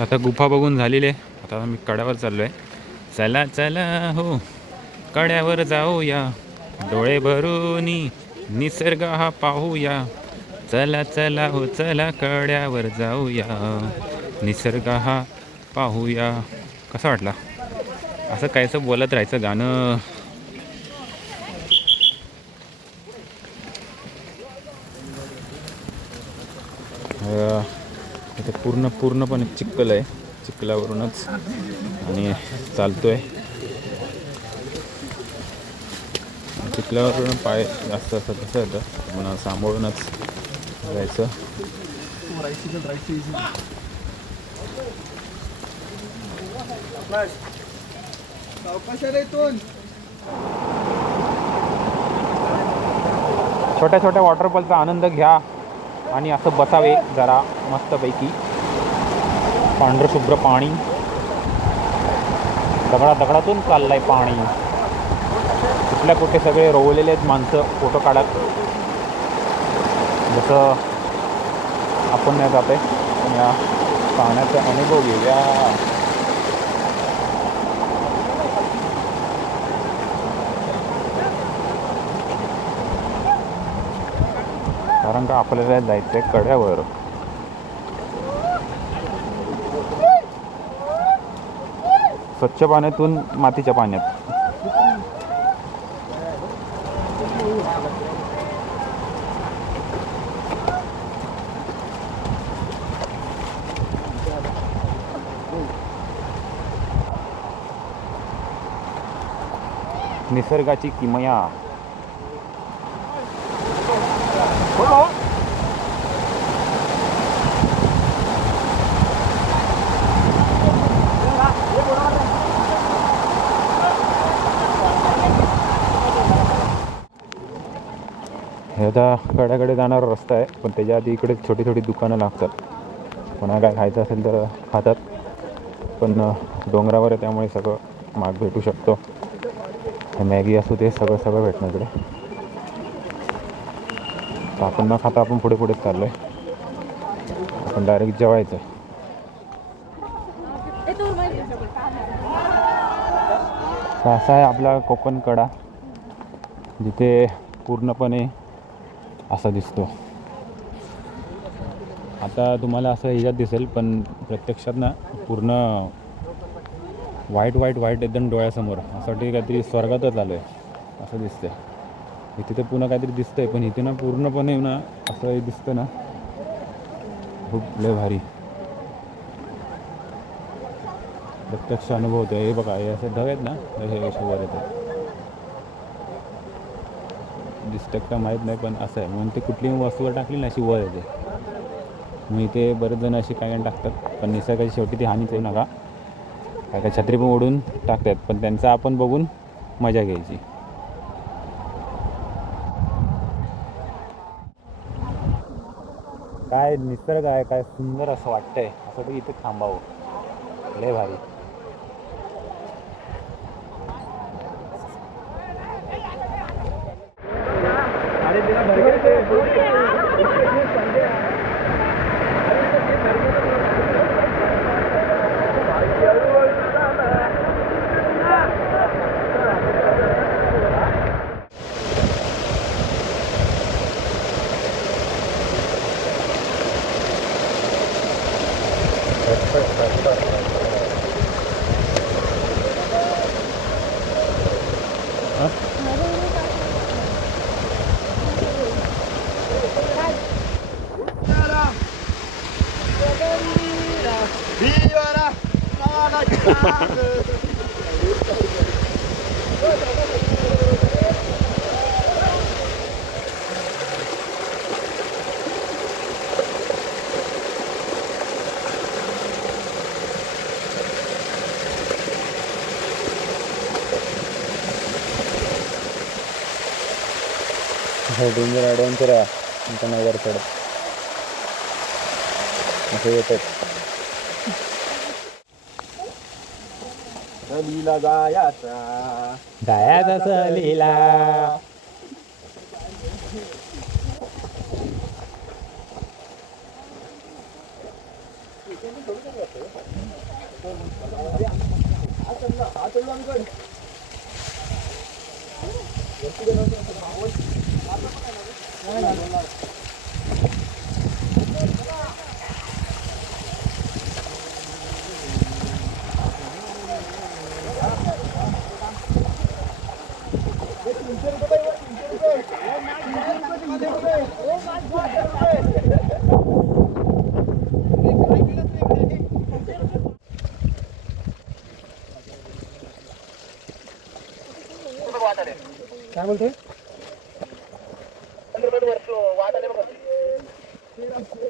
आता गुफा बघून झालेली आहे. आता मी कड्यावर चाललो आहे. चला चला हो कड्यावर जाऊया, डोळे भरूनी निसर्ग हा पाहूया. चला चला हो चला कड्यावर जाऊया, निसर्ग हा पाहूया. कसं वाटला? असं कायचं बोलत राहायचं गाणं. इथे पूर्णपणे चिखल आहे. चिखलावरूनच आणि चालतोय. चिखलावरून पाय जास्त असं कसं येतं म्हणून सांभाळूनच जायचं. छोट्या छोट्या वॉटरफॉलचा आनंद घ्या आणि असं बसावे जरा मस्तपैकी. पांढरशुभ्र पाणी, दगडातून चाललंय पाणी. कुठल्या कुठे सगळे रोवलेले आहेत माणसं फोटो काढत. जसं आपण नाही जाते पण या पाण्याचा अनुभव घेऊया. कारण का आपल्याला जायचं आहे कड्यावर. स्वच्छ पाण्यातून मातीच्या पाण्यात. निसर्गाची किमया. हे आता कड्याकडे जाणारा रस्ता आहे, पण त्याच्या आधी इकडे छोटी छोटी दुकानं लागतात. कोणाला काय खायचं असेल तर खातात, पण डोंगरावर आहे त्यामुळे सगळं महाग भेटू शकतो. मॅगी असू ते सगळं भेटणं इकडे. तर आपण न खाता आपण पुढे चाललो आहे. आपण डायरेक्ट जेवायचं. असा आहे आपला कोकण कडा, जिथे पूर्णपणे असा दिसतो. आता तुम्हाला असं ह्याच्यात दिसेल, पण प्रत्यक्षात ना पूर्ण वाईट एकदम डोळ्यासमोर असं वाटतं काहीतरी स्वर्गातच आलो आहे असं दिसतंय. इथे तर पुन्हा काहीतरी दिसतंय, पण इथे ना पूर्णपणे ना असं दिसतं ना, खूप लय भारी प्रत्यक्ष अनुभव होतो. हे बघा, हे असे ढग आहेत ना, हे असे वर येतात. दिसतं का माहीत नाही, पण असं आहे. म्हणून ते कुठलीही वस्तूवर टाकली ना अशी वर येते. मग इथे बरेच जण अशी काय टाकतात, पण निसर्गाची शेवटी ती हानीच आहे नका. काय छत्री पण ओढून टाकतात, पण त्यांचं आपण बघून मजा घ्यायची. काय निसर्ग आहे, काय सुंदर असं वाटतंय. असं तर इथे थांबावं, लय भारी. डेंजर ॲडव्हेंचर आहे तुमच्या नगर चढत असे येतात. लीला जायाचा लीला. काय बोलते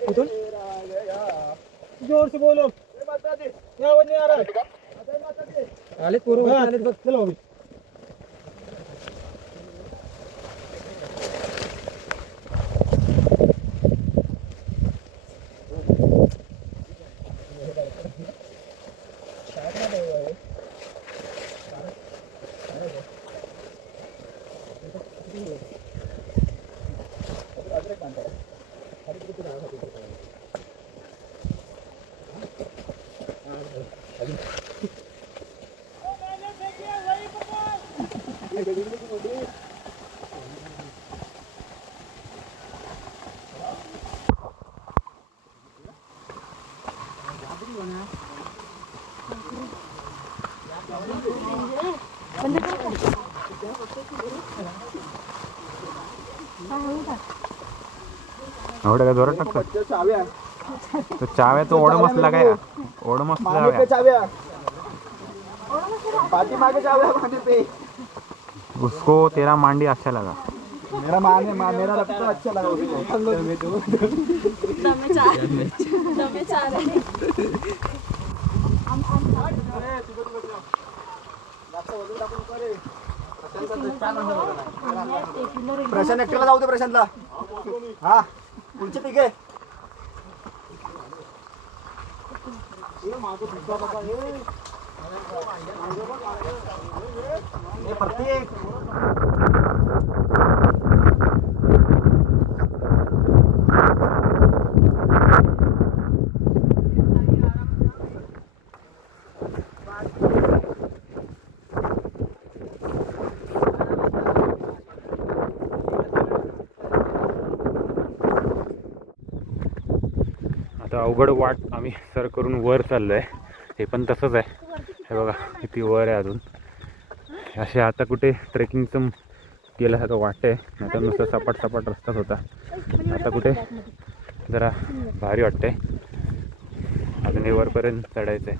कुठून जोर से बोलो आले पूर्व आले बघ चलो एवढं काय जोरात टाकतो तो चाव्या तो ओढमसला काय ओढमसला चाव्या पाती मागे चाव्या पानी पे उसको तेरा मांडी अच्छा लगा मेरा मेरा रक्त अच्छा लगा उसको दमे चार प्रशांत एकट्याला जाऊ दे प्रशांतला हा पुढचे ठीक आहे प्रत्येक अवघड वाट आम्ही सर करून वर चाललो आहे. हे पण तसंच आहे. हे बघा किती वर आहे अजून. असे आता कुठे ट्रेकिंगचं केल्यासारखं वाटतंय, नाही तर नुसतं सपाट सपाट रस्ताच होता. आता कुठे जरा भारी वाटतंय. अजून हे वरपर्यंत चढायचं आहे.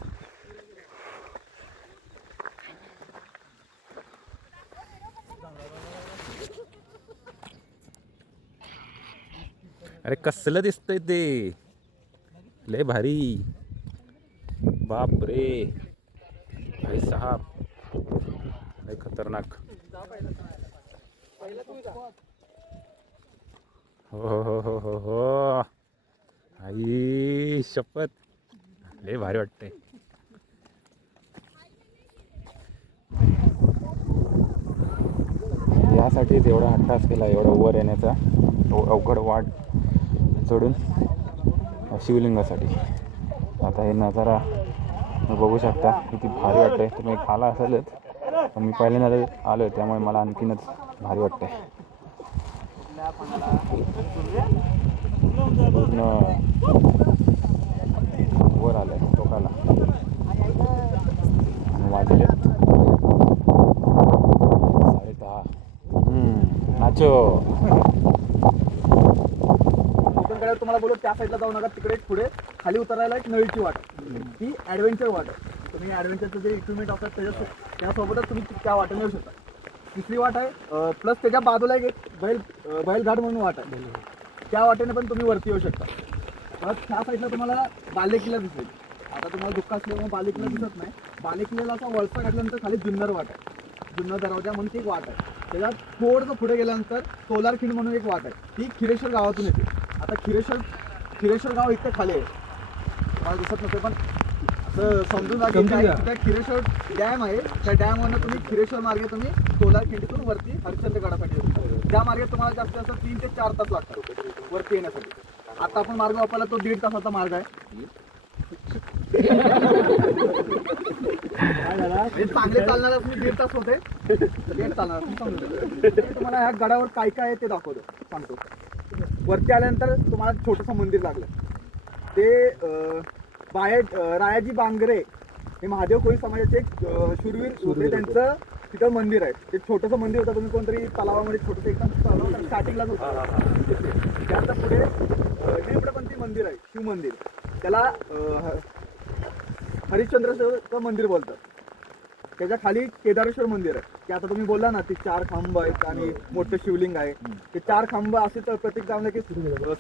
अरे कसलं दिसतंय ते, लय भारी. बाप रे भाई साहब, लय खतरनाक. हो आई शपथ, लय भारी वाटतंय. यासाठीच एवढा हट्टास केला, एवढा वर येण्याचा अवघड वाट चढून शिवलिंगासाठी. आता हे नजारा बघू शकता किती भारी वाटतंय. तुम्ही आला असेलच, पण मी पहिल्यांदा आलो त्यामुळे मला आणखीनच भारी वाटतंय. पूर्ण वर आलंय टोकाला आणि वाजले 10:30. नाचो. तुम्हाला बोलू त्या साईडला जाऊ नका, तिकडे पुढे खाली उतरायला एक नळीची वाट, ती ॲडव्हेंचर वाट आहे. तुम्ही ॲडव्हेंचरचं जे इक्विपमेंट असतात त्यासोबतच तुम्ही त्या वाटेने येऊ शकता. तिसरी वाट आहे, प्लस त्याच्या बाजूला एक बैलघाट म्हणून वाट आहे, त्या वाटेने पण तुम्ही वरती येऊ शकता. परत त्या साईडला तुम्हाला बालेकिल्ला दिसेल. आता तुम्हाला दुःख असल्यामुळे बालेकिल्ला दिसत नाही. बालेकिल्ल्याला असा वळसा घातल्यानंतर खाली जुन्नर वाट आहे, जुन्नर दरवाजा म्हणून ती एक वाट आहे. त्याच्यात थोडंसं पुढे गेल्यानंतर सोलारखिंड म्हणून एक वाट आहे, ती खिरेश्वर गावातून येते. आता खिरेश्वर गाव इतकं खाली आहे, तुम्हाला दिसत नसेल पण असं समजून जाईल. त्या खिरेश्वर डॅम आहे, त्या डॅमवरनं तुम्ही खिरेश्वर मार्गे तुम्ही सोलारखिंडीतून वरती हरिश्चंद्रगडासाठी येतो. त्या मार्गे तुम्हाला जास्तीत जास्त 3 ते 4 तास लागतात वरती येण्यासाठी. आता आपण मार्ग वापरला तो 1.5 तासाचा मार्ग आहे. हे चांगले चालणार तुम्ही 1.5 तास होते लेट चालणार तुम्हाला ह्या गडावर काय काय आहे ते दाखवतो सांगतो. वरती आल्यानंतर तुम्हाला छोटंसं मंदिर लागलं ते बाहेर रायाजी बांगरे हे महादेव कोळी समाजाचे एक शूरवीर होते, त्यांचं तिथं मंदिर आहे. ते छोटंसं मंदिर होतं, तुम्ही कोणतरी तलावामध्ये छोटंसं एकदम तलाव स्टार्टिंगलाच होतं. त्यानंतर पुढे हेमप्रपंथी मंदिर आहे, शिव मंदिर, त्याला हरिश्चंद्रचं मंदिर बोलतात. त्याच्या खाली केदारेश्वर मंदिर आहे, ते आता तुम्ही बोलला ना ते 4 खांब आहेत आणि मोठं शिवलिंग आहे. ते 4 खांब असे तर प्रतीक दाखवलं की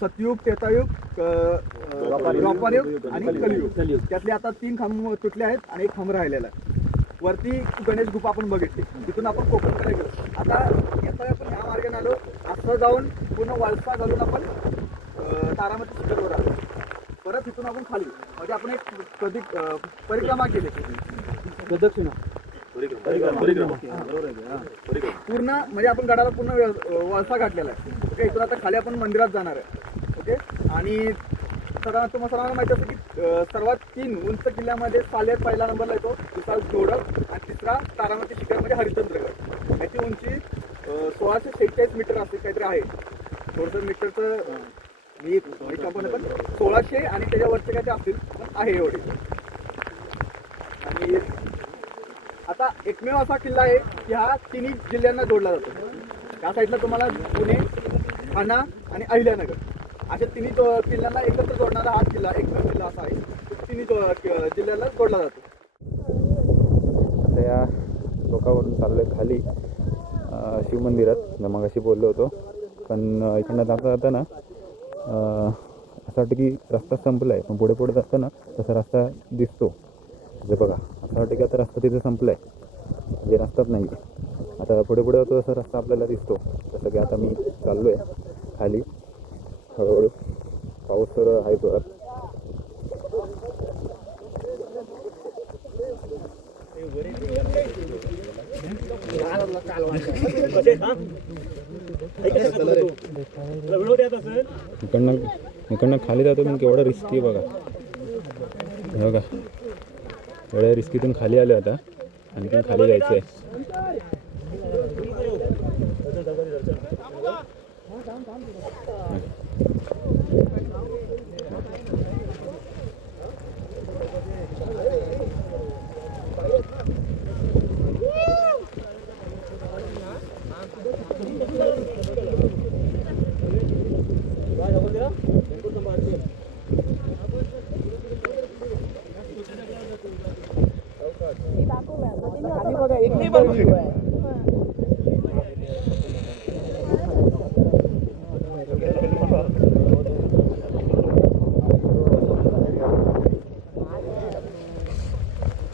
सतयुग, त्रेतायुग, द्वापारयुग आणि कलियुग. त्यातले आता 3 खांब तुटले आहेत आणि 1 खांब राहिलेला आहे. वरती गणेश गुफा आपण बघितली, तिथून आपण कोकणकडे गेलो. आता येता आपण ह्या मार्गाने आलो, असं जाऊन पूर्ण वळसा घालून आपण तारामती शिखरवर आलो. परत तिथून आपण खाली म्हणजे आपण एक परिक्रमा केली, प्रदक्षिणा पूर्ण म्हणजे आपण गडाला पूर्ण वळसा घातलेला आहे. ओके, इथून आता खाली आपण मंदिरात जाणार आहे. ओके, आणि तुम्हाला सर्वांना माहिती असतं की सर्वात 3 उंच किल्ल्यामध्ये सालेर पहिला नंबरला येतो, दुसरा जोडक आणि तिसरा तारामती शिखर म्हणजे हरिश्चंद्रगड. याची उंची 1646 मीटर असते काहीतरी आहे. थोडंसं मीटरचं मी पण 1600 आणि त्याच्यावरचे काय ते असतील पण आहे एवढे. आणि आता एकमेव असा किल्ला आहे की हा 3 जिल्ह्यांना जोडला जातो. त्या साईडला तुम्हाला पुणे, ठाणा आणि अहिल्यानगर अशा 3 किल्ल्यांना एकत्र जोडणारा हा किल्ला एकमेव किल्ला असा आहे, 3 जिल्ह्याला जोडला जातो. आता या टोकावरून चाललोय खाली शिवमंदिरात. मग अशी बोललो होतो, पण इकडनं जाता ना असं वाटतं की रस्ता संपला आहे, पण पुढे पुढे जाताना तसा रस्ता दिसतो. म्हणजे बघा, असं वाटतं की आता रस्ता तिथे संपला आहे, म्हणजे रस्ताच नाही. आता पुढे पुढे होतो तसा रस्ता आपल्याला दिसतो. जसं की आता मी चाललो आहे खाली हळूहळू. पाऊस तर आहे जोरात. इकडनं खाली जातो पण केवढं रिस्की आहे बघा. हे बघा, एवढ्या रिस्कीतून खाली आलो आता, आणखी खाली जायचं आहे.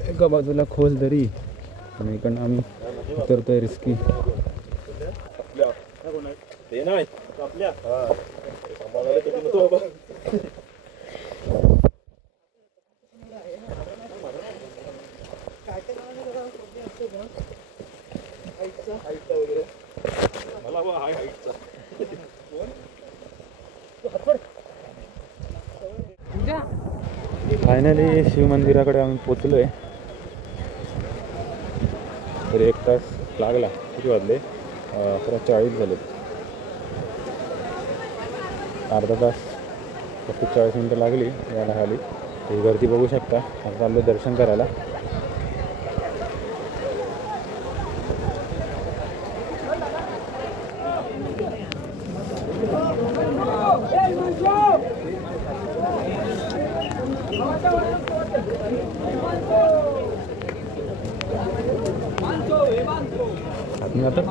एका बाजूला खोल दरी आणि इकडनं आम्ही उतरतोय रिस्की. फायनली शिवमंदिराकडे आम्ही पोचलोय. तरी 1 तास लागला. किती वाजले? 11:40 झाले. अर्धा तास 40 मिनटं लागली यायला खाली. ही गर्दी बघू शकता. आता चाललो दर्शन करायला. आता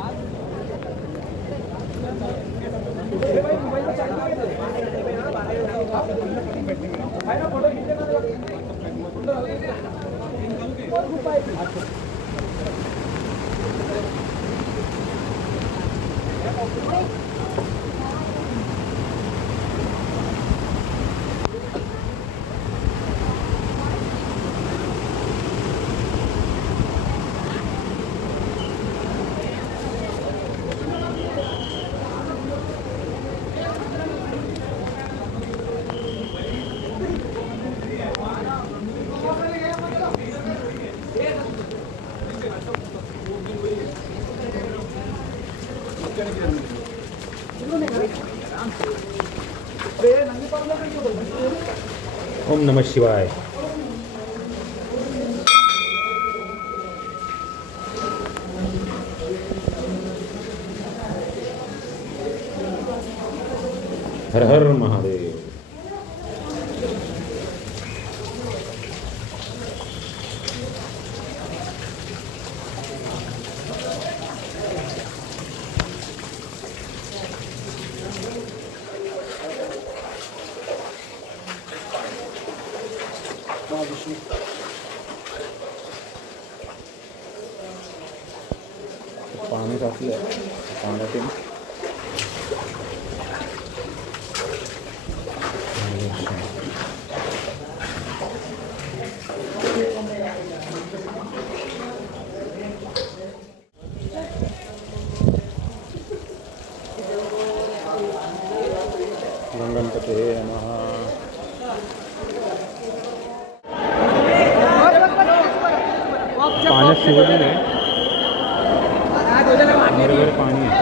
ओम नमः शिवाय. हर हर महादेव. पाणी साचलं पाण्यात गणपती नमः. पाण्यात शिवलेलं आहे बरोबर पाणी आहे.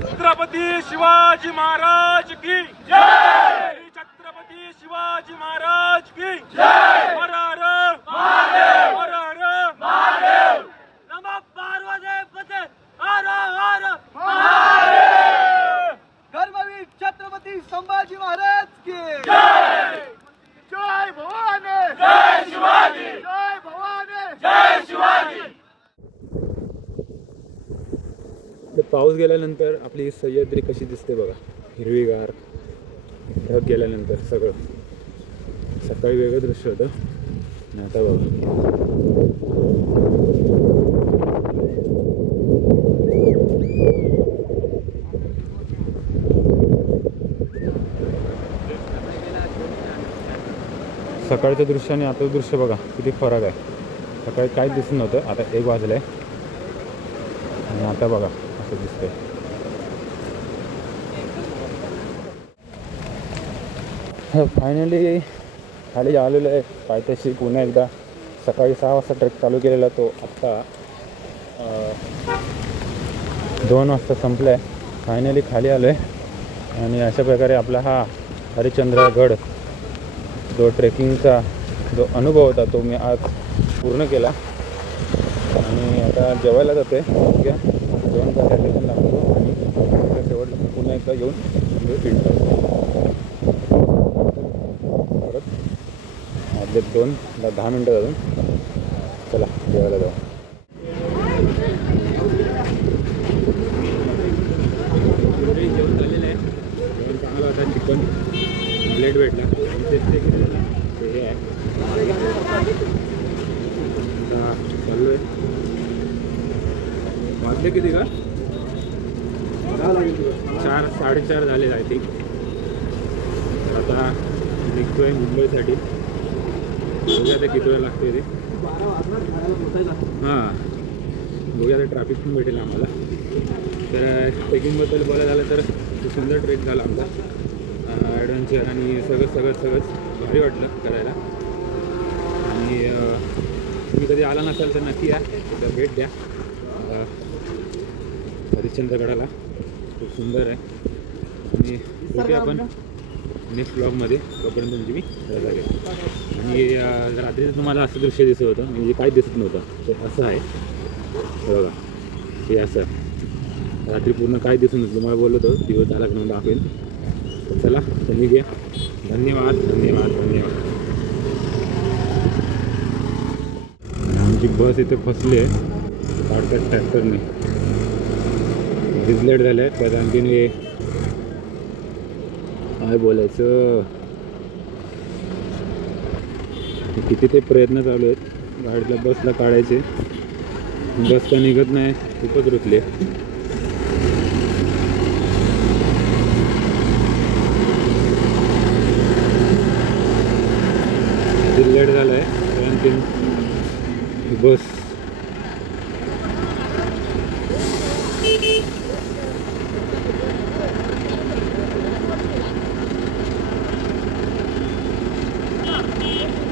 छत्रपती शिवाजी महाराज की जय. छत्रपती शिवाजी महाराज की जय. हर हर महादेव. हर हर महादेव. नमः पार्वती पते. हर हर महादेव. धर्मवीर छत्रपती संभाजी महाराज की जय. जय भवानी. जय शिवाजी. जय भवानी. जय शिवाजी. पाऊस गेल्यानंतर आपली सह्याद्री कशी दिसते बघा, हिरवीगार. ढग गेल्यानंतर सगळं. सकाळी वेगळं दृश्य होतं आणि आता बघा. सकाळचं दृश्य आणि आताचं दृश्य बघा किती फरक आहे. सकाळी काहीच दिसून नव्हतं, आता 1 वाजलं आहे आणि आता बघा असं दिसतंय. फायनली खाली आलेलो आहे पायथ्याशी पुन्हा एकदा. सकाळी 6 वाजता ट्रेक चालू केलेला तो आत्ता 2 वाजता संपला आहे. फायनली खाली आलो आहे आणि अशा प्रकारे आपला हा हरिश्चंद्रगड जो ट्रेकिंगचा जो अनुभव होता तो मी आज पूर्ण केला आणि आता जेवायला जातो आहे. ओके, जेवण करायला लागतो आणि शेवटला पुन्हा एकदा येऊन फिरतो परत. आपले 10 मिनटं अजून. चला जेवायला जाऊ. जेवण झालेलं आहे. जेवण चांगलं होता. चिकन प्लेट भेटला. हे आहे चालू आहे. वाजले किती का? 4 साडेचार झाले आय थिंक. आता निघतोय मुंबईसाठी. बघूया ते किती वेळ लागतोय ते. हां, बघूया ते ट्रॅफिक पण भेटेल आम्हाला. तर ट्रेकिंगबद्दल बोलायला झालं तर सुंदर ट्रेक झाला आमचा. ॲडव्हेंचर आणि सगळंच भारी वाटलं करायला. आणि तुम्ही कधी आला नसाल तर नक्की या, एकदा भेट द्या हरिश्चंद्रगडाला. खूप सुंदर आहे. आणि भेटूया आपण नेक्स्ट ब्लॉगमध्ये. तोपर्यंत तुमची मी रजा घेतो. आणि रात्रीचं तुम्हाला असं दृश्य दिसत होतं, म्हणजे काय दिसत नव्हतं तर असं आहे बघा. हे असं रात्री पूर्ण काय दिसून नव्हतं. तुम्हाला बोललो होतो दिवस आला म्हणून दाखवेल. चला तुम्ही घ्या. धन्यवाद. आमची बस इथे फसली आहे काढतात ट्रॅक्टरने. लेट झालं आहे. त्यात आणखीन हे काय बोलायचं, किती ते प्रयत्न चालू आहेत गाडीला बसला काढायचे. बस का निघत नाही. खूपच रुतले. लेट झालं आहे. आणखीन बस आहे